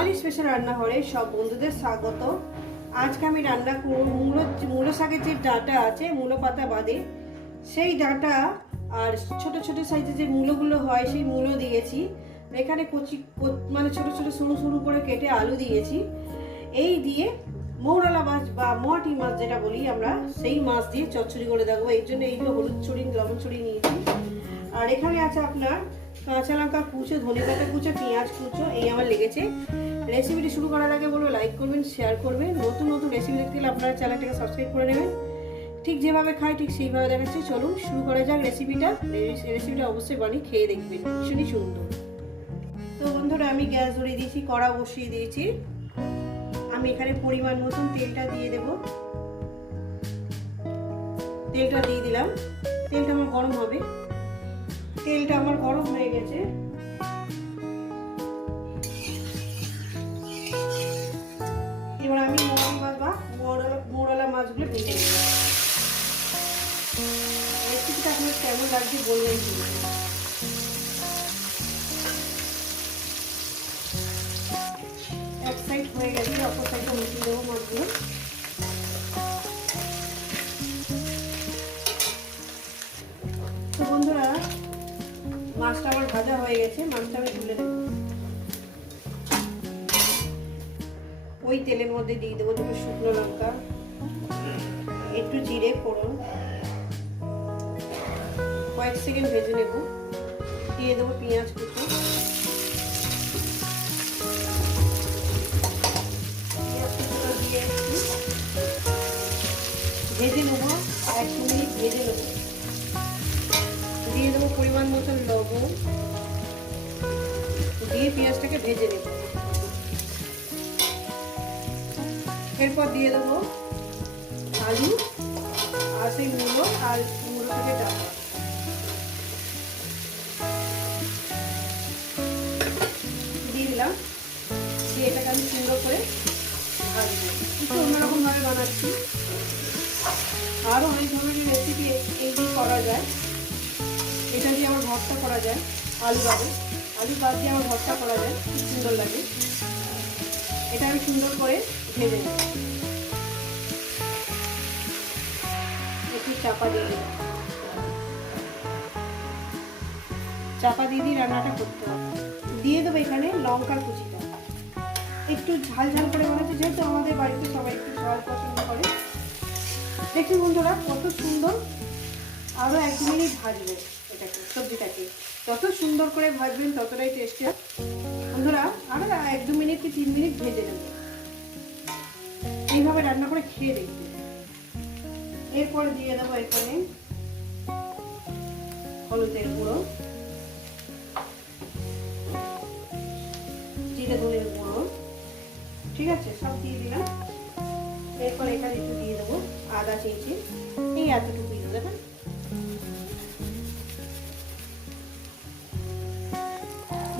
বাঙালি special রান্নাঘরে সব বন্ধুদের স্বাগত। আজকে আমি রান্না করব মূলো মূলো শাকের যে ডাঁটা আছে, মূলো পাতা বাদে, সেই ডাঁটা আর ছোট ছোট সাইজের যে মূলোগুলো হয়, সেই মূলো দিয়েছি। এখানে কচি মানে ছোট ছোট সরু সরু করে কেটে আলু দিয়েছি। এই দিয়ে মৌরালা মাছ বা মোয়াটি মাছ যেটা বলি আমরা, সেই মাছ দিয়ে চচ্চড়ি করে দেবো। এই জন্য এইগুলো হলুদ ছড়ি, লবণ ছড়ি নিয়েছি। আর এখানে আছে আপনার কাঁচা লঙ্কা কুচো, ধনে পাতা কুচো, পেঁয়াজ কুচো, এই আমার লেগেছে। রেসিপিটি শুরু করার আগে বলব লাইক করবেন শেয়ার করবেন। নতুন নতুন রেসিপি দেখতে গেলে আপনারা চ্যানেলটাকে সাবস্ক্রাইব করে নেবেন। ঠিক যেভাবে খাই ঠিক সেইভাবে দেখাচ্ছি। চলুন, শুরু করা যাক রেসিপিটা রেসিপিটা অবশ্যই বানিয়ে খেয়ে দেখবেন। ভীষণই সুন্দর। তো বন্ধুরা, আমি গ্যাস ধরিয়ে দিয়েছি, কড়া বসিয়ে দিয়েছি। আমি এখানে পরিমাণ মতন তেলটা দিয়ে দেব। তেলটা দিয়ে দিলাম। তেলটা আমার গরম হবে। তেলটা আমার গরম হয়ে গেছে। কেমন লাগছে বলবেন এক সাইড হয়ে গেছে, অপর সাইডটা উল্টে দেবো মাছগুলো তো বন্ধুরা, মাছটা আমার ভাজা হয়ে গেছে, মাছটা আমি তুলে দেবো ওই তেলের মধ্যে দিয়ে দেবো দুটো শুকনো লঙ্কা, একটু জিরে, ফোড়ন। কয়েক সেকেন্ড ভেজে নেব। দিয়ে দেবো পেঁয়াজ কুচো। দিয়ে ভেজে নেব। এক মিনিট ভেজে নেব। দিয়ে দেবো পরিমাণ মতন লবণ। দিয়ে পেঁয়াজটাকে ভেজে নেব। এরপর দিয়ে দেবো আলু। আর সেই মূলো আর মূলো থেকে ডাটা আমি সুন্দর করে ভাজবো একটু অন্যরকমভাবে বানাচ্ছি। আরও অনেক ধরনের রেসিপি এই করা যায়। এটা দিয়ে আমার ভর্তা করা যায়, আলু বাদে। আলু বাদ দিয়ে আমার ভর্তা করা যায়, খুব সুন্দর লাগে। এটা আমি সুন্দর করে ভেজে নেব। একটু চাপা দিয়ে চাপা দিয়ে দিয়ে রান্নাটা করতে হবে। দিয়ে দেবো এখানে লঙ্কার কুচিটা। একটু ঝাল ঝাল করে বানাচ্ছি, যেহেতু আমাদের বাড়িতে সবাই একটু ঝাল পছন্দ করে। দেখি বন্ধুরা, কত সুন্দর আরও এক মিনিট ভাজবো এটাকে, সবজিটাকে। যত সুন্দর করে ভাজবেন, ততটাই টেস্টি বন্ধুরা আরও এক দু মিনিট কি তিন মিনিট ভেজে নেব। এইভাবে রান্না করে খেয়ে দেখবে এরপর দিয়ে দেবো এখানে হলুদের গুঁড়ো। জিরে গুঁড়ো। ঠিক আছে? সব দিয়ে দিলাম। এরপর এখানে একটু দিয়ে দেবো আদা, চেঁচে। এই এতটুকু দিয়ে দেবেন।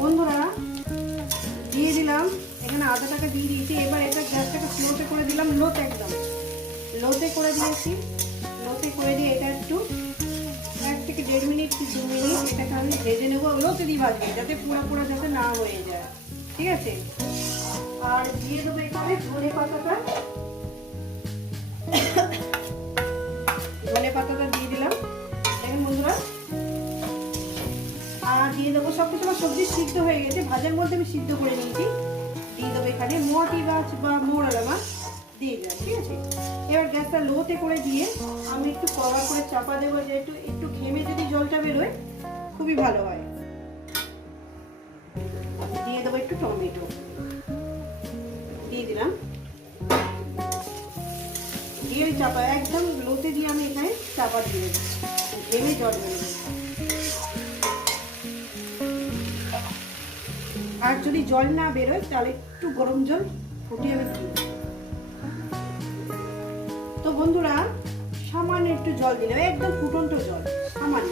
বন্ধুরা, দিয়ে দিলাম। এখানে আদাটাকে দিয়ে দিয়েছি। এবার এটা গ্যাসটাকে স্লোতে করে দিলাম, লোতে একদম। লোতে করে দিয়েছি। লোতে করে দিয়ে এটা একটু, এক থেকে দেড় মিনিট কি দু মিনিট এটাকে আমি ভেজে নেব। লোতে দিয়ে ভাজবো, যাতে পুরো পুরো যাতে না হয়ে যায়। ঠিক আছে? আর দিয়ে দেবো এখানে ধনে পাতাটা। ধনে পাতাটা দিয়ে দিলাম। দেখেন বন্ধুরা। আর দিয়ে দেবো সব কিছু, আমার সবজি সিদ্ধ হয়ে গেছে। ভাজার মধ্যে আমি সিদ্ধ করে নিয়েছি। দিয়ে দেবো এখানে মোটি গাছ বা মোড়ালা মাছ দিয়ে দিলাম, ঠিক আছে? এবার গ্যাসটা লোতে করে দিয়ে আমি একটু কভার করে চাপা দেবো, যে একটু একটু ঘেমে যদি জলটা বেরোয়, খুবই ভালো হয়। দিয়ে দেবো একটু টমেটো। দিয়ে দিলাম। দিয়ে ওই চাপা, একদম লোতে দিয়ে আমি এখানে চাপা দিয়ে ঘেমে জল বেরোবে আর যদি জল না বেরোয়, তাহলে একটু গরম জল ফুটিয়ে আমি দিই তো বন্ধুরা, সামান্য একটু জল দিলাম। একদম ফুটন্ত জল, সামান্য।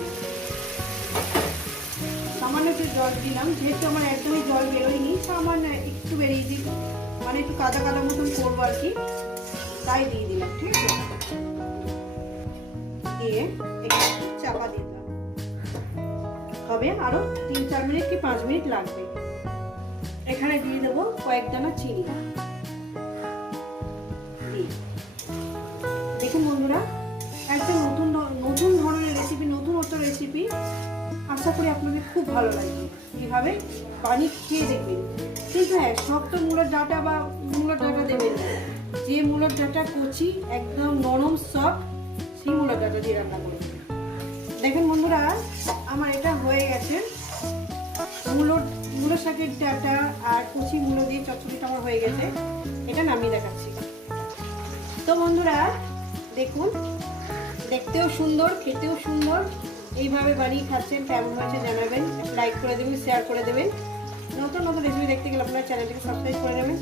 সামান্য একটু জল দিলাম, যেহেতু আমার একদমই জল বেরোয়নি, সামান্য একটু বেরিয়ে দিই। মানে একটু কাদা কাদা মতন করব আর কি। তাই দিয়ে দিলাম, ঠিক আছে? দিয়ে একটু চাপা দিলাম। হবে আরও তিন চার মিনিট কি পাঁচ মিনিট লাগবে। এখানে দিয়ে দেবো কয়েক দানা চিনি। দেখুন বন্ধুরা একদম নতুন নতুন ধরনের রেসিপি নতুনত্ব রেসিপি আশা করি আপনাদের খুব ভালো লাগবে। এইভাবে পানি খেয়ে দেখবেন কিন্তু হ্যাঁ শক্ত মূলের ডাটা বা মূলের ডাটা দেবেন। যে মূলের ডাটা কচি, একদম নরম সফট সেই মূলের ডাটা দিয়ে রান্না করবেন। দেখেন বন্ধুরা, আমার এটা হয়ে গেছে। মূলো মূলো শাকের ডাটা আর কচি মূলো দিয়ে চচ্চড়িটা আমার হয়ে গেছে। এটা নামিয়ে দেখাচ্ছি। তো বন্ধুরা, দেখুন, দেখতেও সুন্দর, খেতেও সুন্দর। এইভাবে বানিয়ে খাচ্ছেন, কেমন হয়েছে জানাবেন লাইক করে দেবেন শেয়ার করে দেবেন। নতুন নতুন রেসিপি দেখতে গেলে আপনার চ্যানেলটিকে সাবস্ক্রাইব করে দেবেন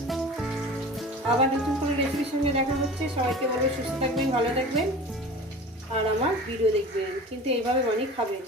আবার নতুন কোনো রেসিপির সঙ্গে দেখা হচ্ছে, সবাইকে বলব সুস্থ থাকবেন, ভালো থাকবেন। আর আমার ভিডিও দেখবেন, কিন্তু এইভাবে বানিয়ে খাবেন।